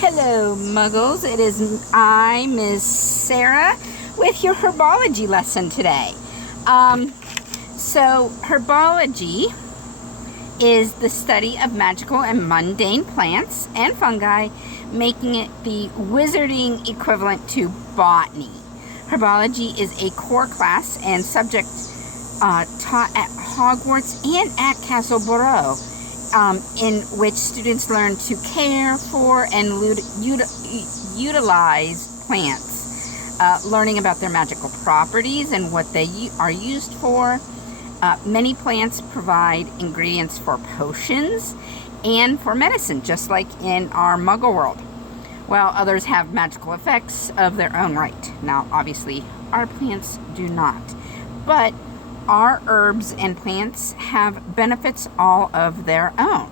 Hello, Muggles. It is I, Miss Sarah, with your herbology lesson today. So, herbology is the study of magical and mundane plants and fungi, making it the wizarding equivalent to botany. Herbology is a core class and subject taught at Hogwarts and at Castle Burrow. In which students learn to care for and utilize plants, learning about their magical properties and what they are used for. Many plants provide ingredients for potions and for medicine, just like in our Muggle world, while others have magical effects of their own right. Now, obviously, our plants do not, but our herbs and plants have benefits all of their own.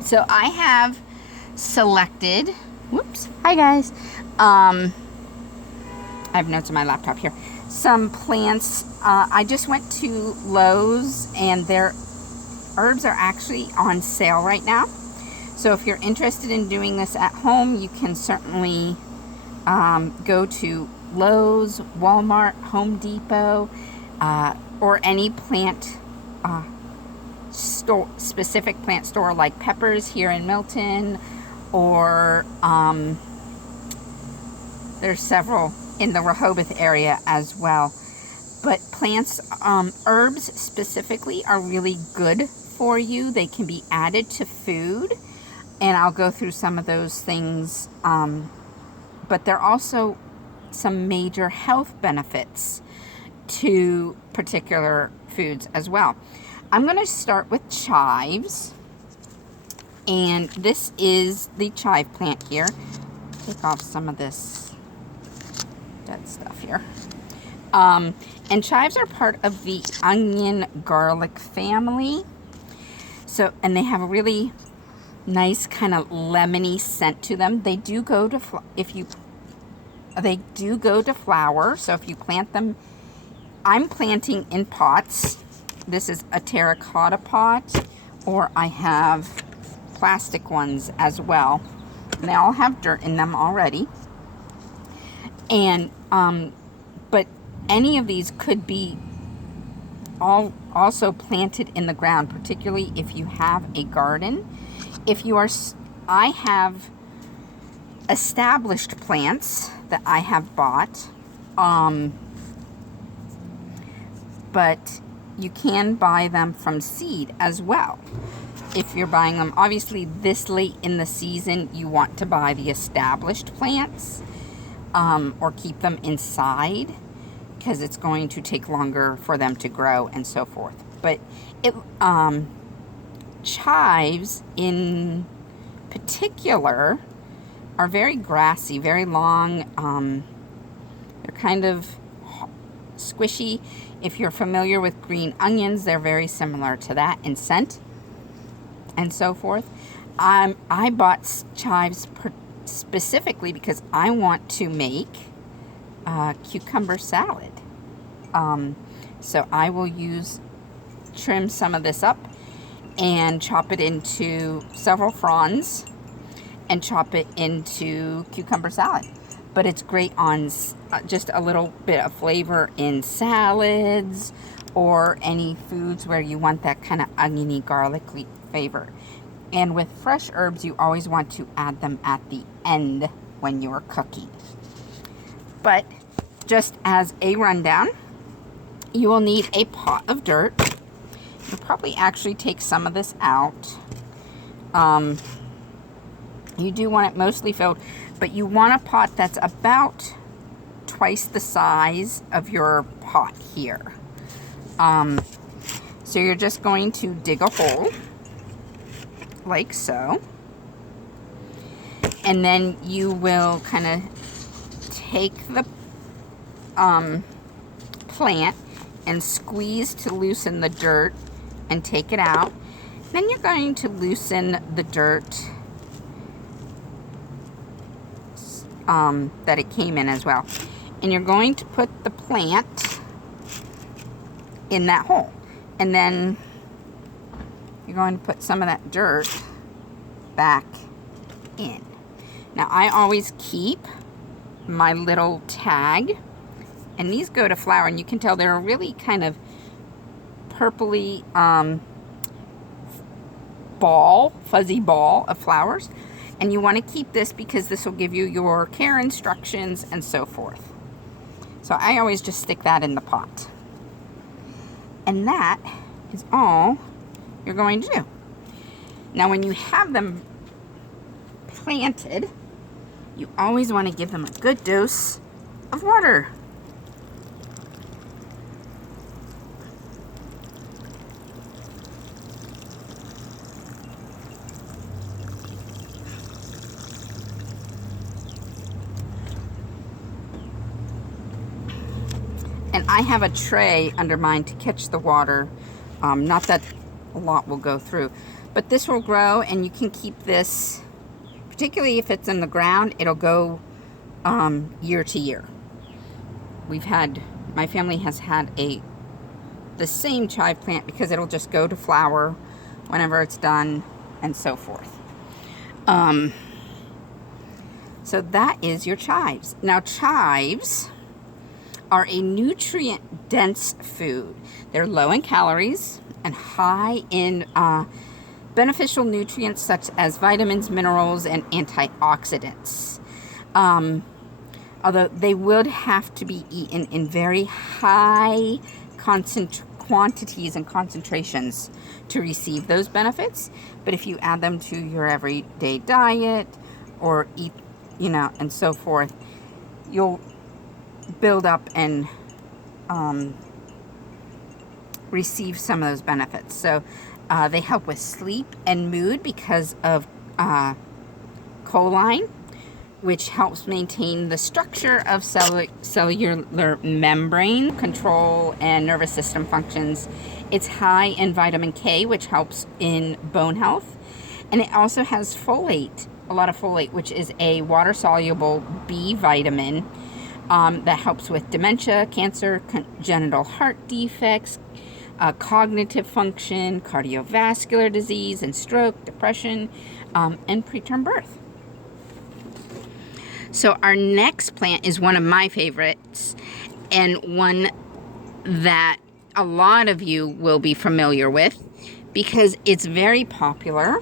So I have selected, hi guys. I have notes on my laptop here. Some plants. I just went to Lowe's and their herbs are actually on sale right now. So if you're interested in doing this at home, you can certainly go to Lowe's, Walmart, Home Depot, or any plant store, specific plant store like Peppers here in Milton, or there's several in the Rehoboth area as well. But plants, herbs specifically, are really good for you. They can be added to food, and I'll go through some of those things. But there are also some major health benefits to particular foods as well. I'm going to start with chives, and this is the chive plant here. Take off some of this dead stuff here. And chives are part of the onion garlic family. So, and they have a really nice kind of lemony scent to them. They do go to flower. So if you plant them, I'm planting in pots. This is a terracotta pot, or I have plastic ones as well. And they all have dirt in them already. And, but any of these could be also planted in the ground, particularly if you have a garden. I have established plants that I have bought, but you can buy them from seed as well. If you're buying them, obviously this late in the season, you want to buy the established plants, or keep them inside, because it's going to take longer for them to grow and so forth. But chives in particular are very grassy, very long. They're kind of squishy. If you're familiar with green onions, they're very similar to that in scent and so forth. I bought chives specifically because I want to make cucumber salad. So I will trim some of this up and chop it into several fronds and chop it into cucumber salad. But it's great on just a little bit of flavor in salads or any foods where you want that kind of oniony, garlicky flavor. And with fresh herbs, you always want to add them at the end when you're cooking. But just as a rundown, you will need a pot of dirt. You'll probably actually take some of this out. You do want it mostly filled, but you want a pot that's about twice the size of your pot here. So you're just going to dig a hole, like so. And then you will kind of take the plant and squeeze to loosen the dirt and take it out. Then you're going to loosen the dirt that it came in as well. And you're going to put the plant in that hole. And then you're going to put some of that dirt back in. Now I always keep my little tag, and these go to flower, and you can tell they're a really kind of purpley fuzzy ball of flowers. And you want to keep this because this will give you your care instructions and so forth. So I always just stick that in the pot. And that is all you're going to do. Now when you have them planted, you always want to give them a good dose of water. And I have a tray under mine to catch the water. Not that a lot will go through, but this will grow, and you can keep this, particularly if it's in the ground, it'll go year to year. My family has had the same chive plant because it'll just go to flower whenever it's done and so forth. So that is your chives. Now chives are a nutrient-dense food. They're low in calories and high in beneficial nutrients such as vitamins, minerals, and antioxidants. Although they would have to be eaten in very high quantities and concentrations to receive those benefits. But if you add them to your everyday diet or eat, and so forth, you'll build up and receive some of those benefits. So they help with sleep and mood because of choline, which helps maintain the structure of cellular membrane, control, and nervous system functions. It's high in vitamin K, which helps in bone health. And it also has folate, a lot of folate, which is a water-soluble B vitamin that helps with dementia, cancer, congenital heart defects, cognitive function, cardiovascular disease, and stroke, depression, and preterm birth. So our next plant is one of my favorites, and one that a lot of you will be familiar with because it's very popular.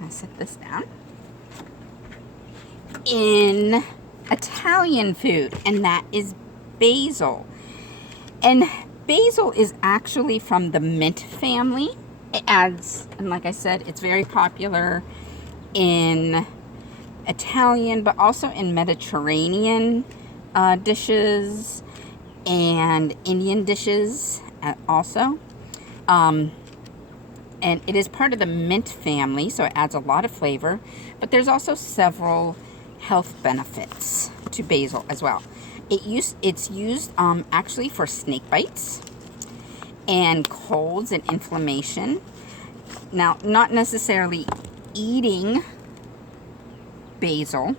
I'll set this down. In Italian food, and that is basil. And basil is actually from the mint family. It adds, and like I said, it's very popular in Italian, but also in Mediterranean dishes and Indian dishes also. And it is part of the mint family, so it adds a lot of flavor. But there's also several health benefits to basil as well. It's used actually for snake bites and colds and inflammation. Now, not necessarily eating basil,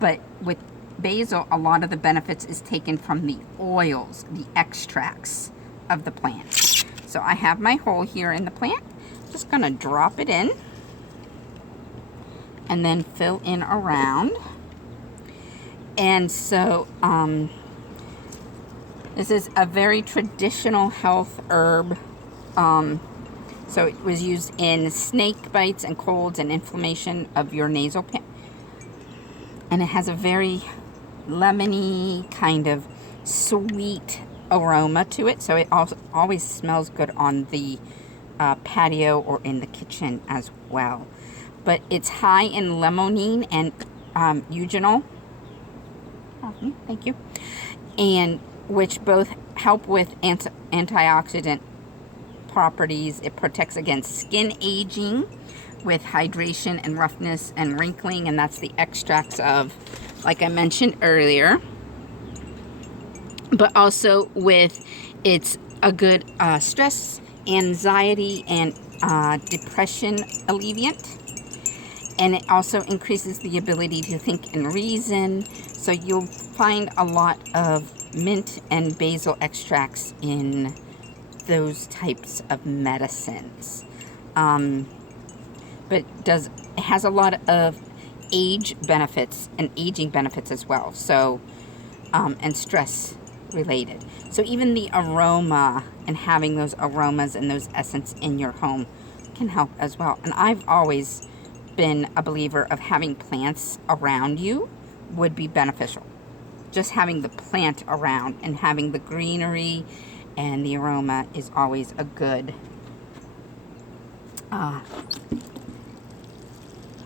but with basil, a lot of the benefits is taken from the oils, the extracts of the plant. So I have my hole here in the plant. Just gonna drop it in and then fill in around. And so this is a very traditional health herb. So it was used in snake bites and colds and inflammation of your nasal pan. And it has a very lemony kind of sweet aroma to it. So it also always smells good on the patio or in the kitchen as well. But it's high in limonene and eugenol. Thank you. And which both help with antioxidant properties. It protects against skin aging with hydration and roughness and wrinkling, and that's the extracts of, like I mentioned earlier. But also with, it's a good stress, anxiety, and depression alleviant. And it also increases the ability to think and reason. So you'll find a lot of mint and basil extracts in those types of medicines. But it has a lot of age benefits and aging benefits as well. So, and stress related. So even the aroma and having those aromas and those essence in your home can help as well. And I've always been a believer of having plants around you would be beneficial. Just having the plant around and having the greenery and the aroma is always a good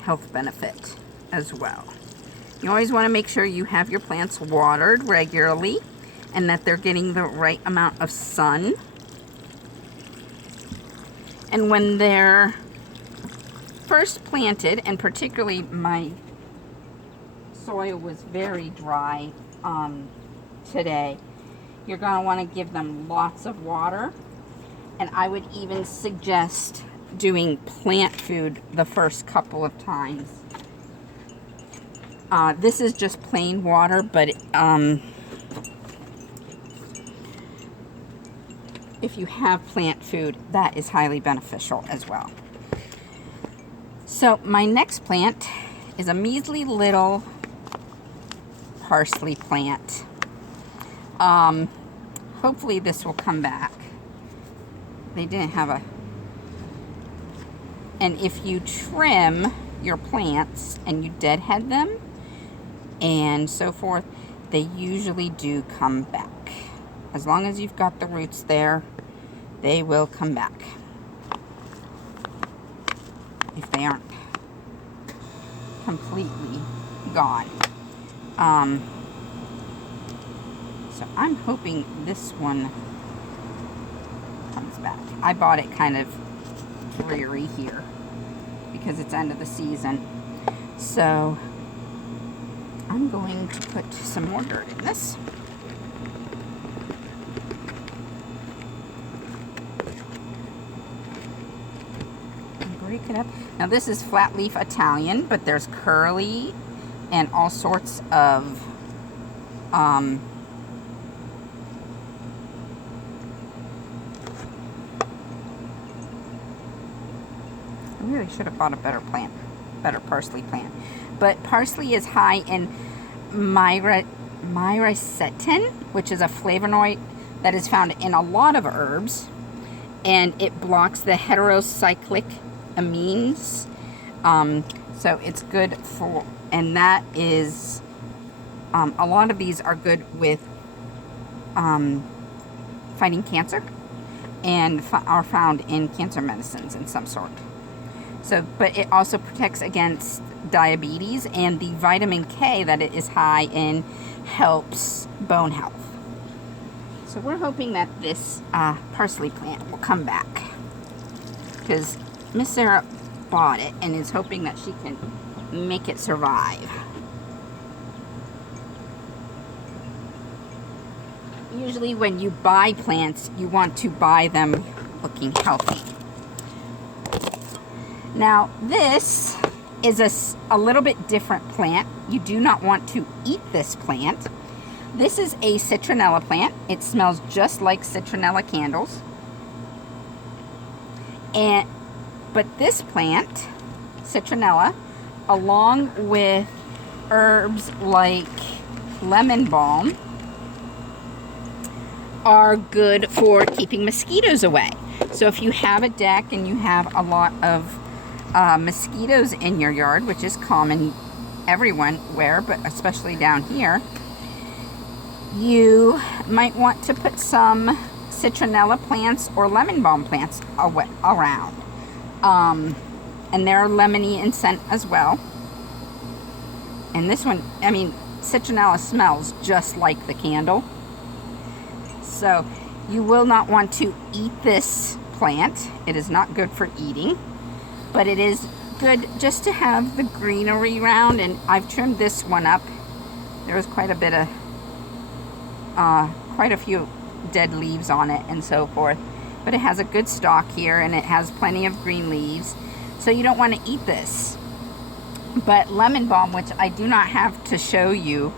health benefit as well. You always want to make sure you have your plants watered regularly and that they're getting the right amount of sun. And when they're first planted, and particularly my soil was very dry today, you're going to want to give them lots of water. And I would even suggest doing plant food the first couple of times. This is just plain water, but if you have plant food, that is highly beneficial as well. So my next plant is a measly little parsley plant. Hopefully this will come back. They didn't have a... And if you trim your plants and you deadhead them and so forth, they usually do come back. As long as you've got the roots there, they will come back. If they aren't completely gone. So I'm hoping this one comes back. I bought it kind of dreary here because it's end of the season. So I'm going to put some more dirt in this. Break it up. Now this is flat leaf Italian, but there's curly and all sorts of I really should have bought a better parsley plant. But parsley is high in myricetin, which is a flavonoid that is found in a lot of herbs, and it blocks the heterocyclic amines. So it's good for, and that is, a lot of these are good with fighting cancer and are found in cancer medicines in some sort. So, but it also protects against diabetes, and the vitamin K that it is high in helps bone health. So we're hoping that this parsley plant will come back, because Miss Sarah bought it and is hoping that she can make it survive. Usually when you buy plants, you want to buy them looking healthy. Now this is a little bit different plant. You do not want to eat this plant. This is a citronella plant. It smells just like citronella candles. But this plant, citronella, along with herbs like lemon balm, are good for keeping mosquitoes away. So if you have a deck and you have a lot of mosquitoes in your yard, which is common everywhere, but especially down here, you might want to put some citronella plants or lemon balm plants around. And they're lemony in scent as well. And this one, I mean, citronella smells just like the candle. So you will not want to eat this plant. It is not good for eating, but it is good just to have the greenery around. And I've trimmed this one up. There was quite a bit of, quite a few dead leaves on it and so forth. But it has a good stalk here, and it has plenty of green leaves. So you don't want to eat this. But lemon balm, which I do not have to show you,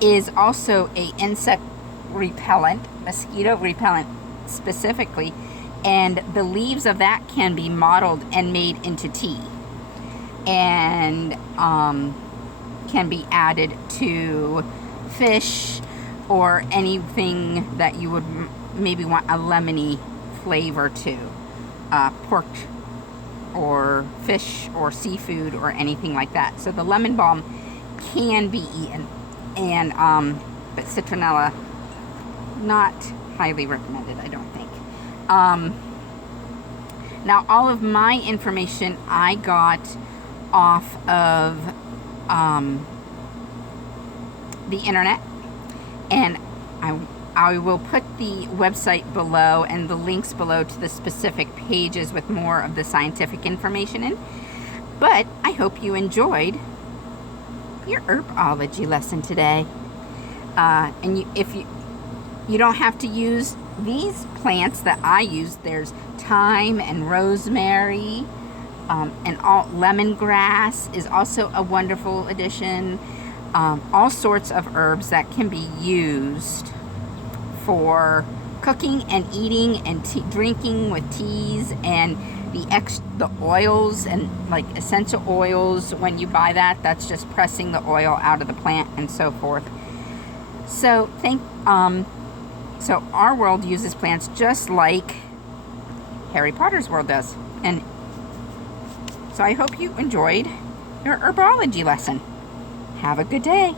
is also a insect repellent, mosquito repellent specifically, and the leaves of that can be mottled and made into tea. and can be added to fish or anything that you would maybe want a lemony flavor to. Pork or fish or seafood or anything like that. So the lemon balm can be eaten, and but citronella, not highly recommended, I don't think. Now all of my information I got off of the internet, and I will put the website below and the links below to the specific pages with more of the scientific information in. But I hope you enjoyed your herbology lesson today. And if you don't have to use these plants that I use. There's thyme and rosemary, and lemongrass is also a wonderful addition. All sorts of herbs that can be used for cooking and eating and drinking with teas, and the oils and like essential oils. When you buy that, that's just pressing the oil out of the plant and so forth. So so our world uses plants just like Harry Potter's world does. And so I hope you enjoyed your herbology lesson. Have a good day.